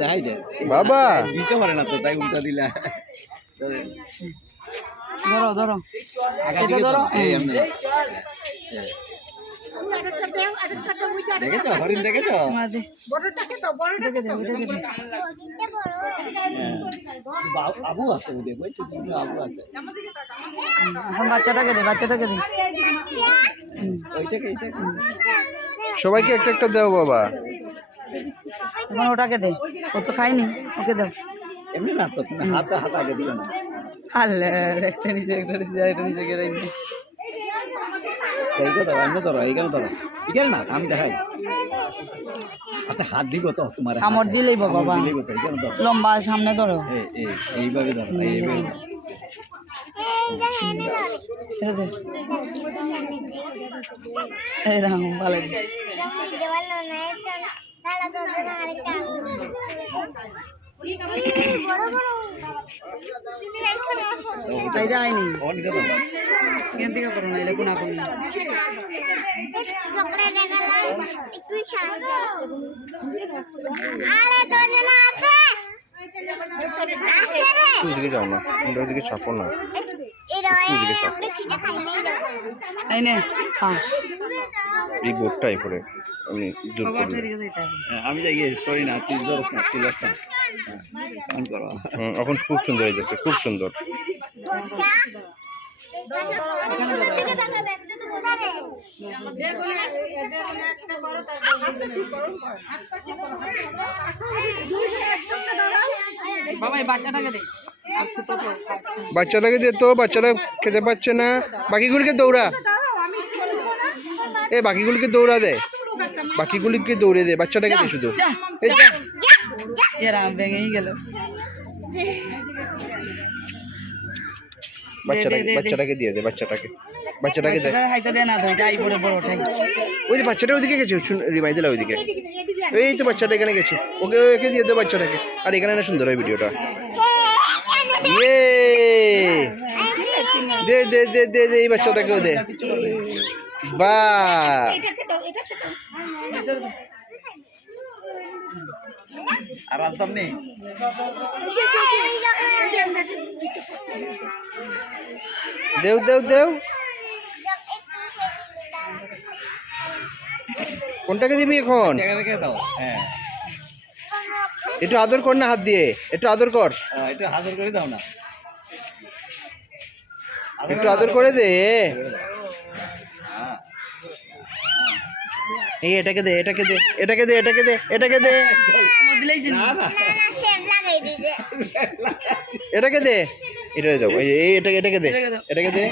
দেখাই দে বাবা দিতে পারে না তো তাই উল্টা দিলা ধরো ধরো আগা এটা দিকে ধরো। ধরো এই এমনি দেখেছো হরিণ দেখেছো মাঝে এটাকে দে ওটাকে দে আবু আছে ওদের বুঝছো আবু আছে এখন বাচ্চাটাকে দে ওইটাকে এইটাকে সবাইকে একটা একটা দাও বাবা। এখন ওটাকে দে, ও তো খাইনি, ওকে দাও। এমনি না তো তুমি হাতে হাত আগে দিও না আল্লাহ একটা নিচে গেড়াই নি। এইটা ধরো এমনি ধরো এইখানে ধরো এখানে না আমি দেখাই হাতে হাত দিব তো তোমার কামড় দিলেই বাবা দিলেই তো এইখানে ধরো লম্বা সামনে ধরো এইভাবে ধরো এইভাবে এটা দে। এইরকম ভালো দিস। এটা আইনি অনেকে ধরো এখান থেকে করো না, এটা কোনা করি ওইদিকে যাও না, ওইদিকে চাপো না, ওইদিকে চাপো। আইনে খাস এই বোর্ডটাই পরে আমি জোর করি। আমি যাই সরি না তুই ধরস না তুই লাস না অন করো এখন খুব সুন্দর হয়েছে, খুব সুন্দর। বাবা এই বাচ্চাটাকে দে, বাচ্চাটাকে দে তো, বাচ্চাটা খেতে পাচ্ছে না। বাকিগুলিকে দৌড়া, এ বাকিগুলিকে দৌড়া দে, বাকিগুলিকে দৌড়ে দে, বাচ্চাটাকে দে শুধু। এই যা। এরা ভেঙেই গেল। বাচ্চাটাকে দিয়ে দে, বাচ্চাটাকে দে। হাইতে দে না তো, যাই পড়ে বড়টাই। ওই যে বাচ্চাটা ওইদিকে গেছে, রিমাই দিলা ওইদিকে। এই তো বাচ্চাটা এখানে গেছে, ওকে দিয়ে দে বাচ্চাটাকে। আর এখানে না সুন্দর হয় ভিডিওটা। ইয়ে দে দে দে দে দে এই বাচ্চাটাকেও দে। বাহ আর আনতাম নেই দেও দেও দেও। কোনটাকে দিবি এখন? রেখে দাও হ্যাঁ একটু আদর কর না, হাত দিয়ে একটু আদর কর, একটু হাজার করে দাও না একটু আদর করে দে। এই এটাকে দে, এটাকে দে, এটাকে দে, এটাকে দে, এটাকে দে, এটাকে দে, এটা দাও। এই এটাকে দে, এটাকে দে।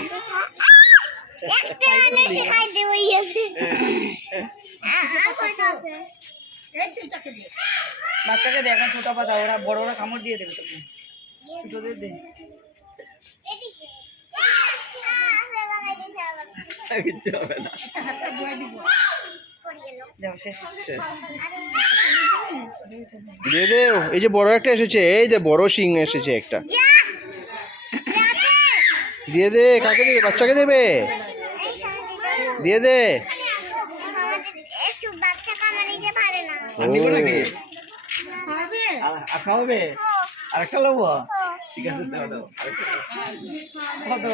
বাচ্চাকে দে, এখন ছোট পাতা, ওরা বড়রা কামড় দিয়ে দেবে তোকে। ছোটদের দে। কিচ্ছু হবে না যাও শেষ। দিয়ে দে। এই যে বড় একটা এসেছে, এই যে বড় শিং এসেছে একটা, দিয়ে দে। কাকে দেবে? বাচ্চাকে দেবে, দিয়ে দে। খাওয়াবে আর একটা লোবো ঠিক আছে দাও দাও কত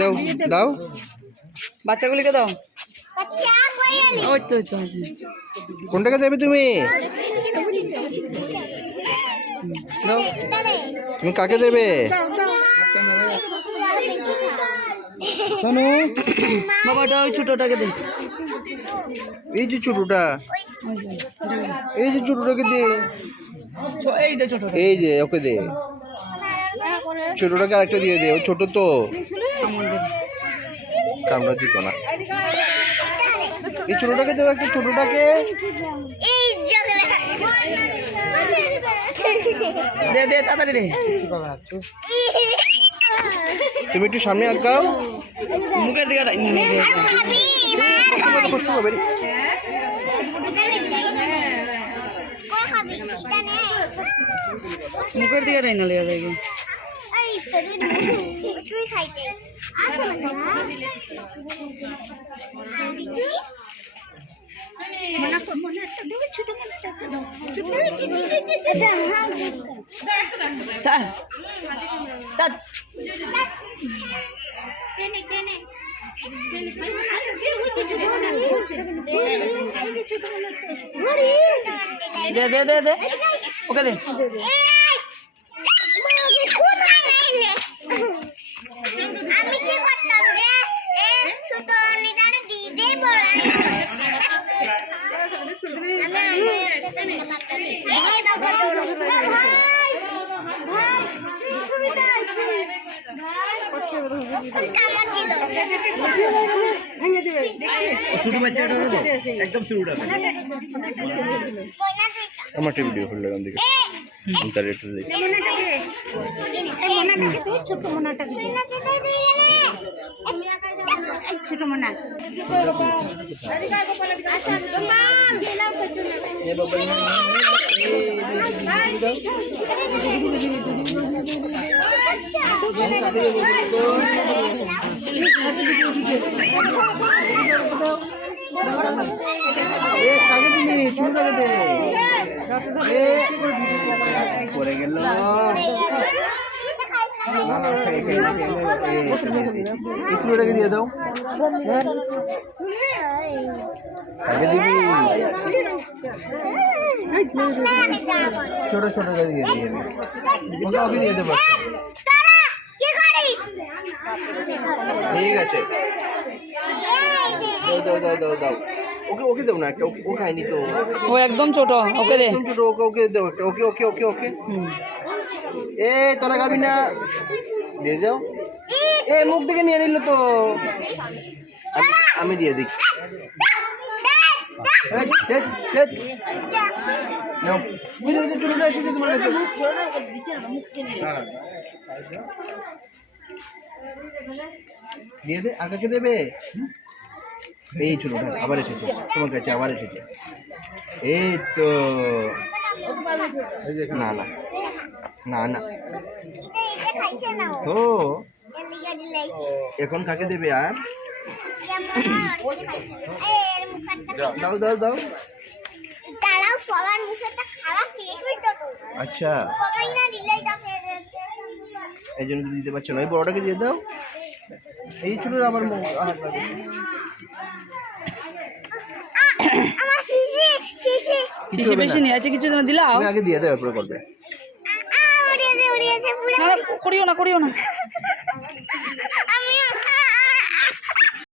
দাও দাও, বাচ্চাগুলিকে দাও। ওই তো ওই তো আছে। কোনটাকে দেবে তুমি? দাও তুমি কাকে দেবে? শোনো বাবাটা ওই ছোটটাকে দে। এই যে ছোটটা, এই যে ছোটটাকে দে, এই দে ছোটটা। এই যে ওকে দে, ছোটটাকে আরেকটা দিয়ে দে, ও ছোট তো কামড়া দিত না। এই ছোটটাকে দেবো, একটা ছোটটাকে দে দে তাড়াতাড়ি দে। তুমি একটু সামনে আগাও। মুখের দিকে মুখের দিকে টাইনা লেগে যায়। তুই খাইতে দে দে দে দে ওকে দে আমি কি করতাম রে শুধু নিদানে দিদে বলা শুধু বাচ্চাটা একদম শুরুটা আমার একটা ভিডিও করলে গান দিকে তার একটু দেখি ছোট মোনাটা ছোট মোনা পরে গেল একটুটাকে দিয়ে দাও আগে দিবি ছোট ছোট দিয়ে দিয়ে ওকে ওকে দিয়ে দেবো ঠিক আছে দাও দাও দাও দাও ওকে ওকে দেবো না একটা ও খায়নি তো ও একদম ছোট ওকে দে একদম ছোট ওকে ওকে দেবো একটা ওকে ওকে ওকে ওকে এ তোরা খাবি না দিয়ে যাও এ মুখ থেকে নিয়ে নিল তো আমি দিয়ে দিই চুলটা এসেছে তোমার কাছে দিয়ে দে আকাকে দেবে এই চুলটা আবার এসেছে তোমার কাছে আবার এসেছে এই তো না না না না ও এখন কাকে দেবে আর দাও দাও দাও তারাও সবার মুখেটা খাওয়া শেষ হইতো তো আচ্ছা সবাই না দিলেই দেখে এই জন্য তুমি দিতে পারছো না এই বড়টাকে দিয়ে দাও এই ছোট আমার হাত লাগে আমার শিশি শিশি বেশি বেশি নিয়ে আছে কিছু দিলাও তুমি আগে দিয়ে দাও এরপরে করবে উড়িয়েছে উড়িয়েছে পুরো না করিও না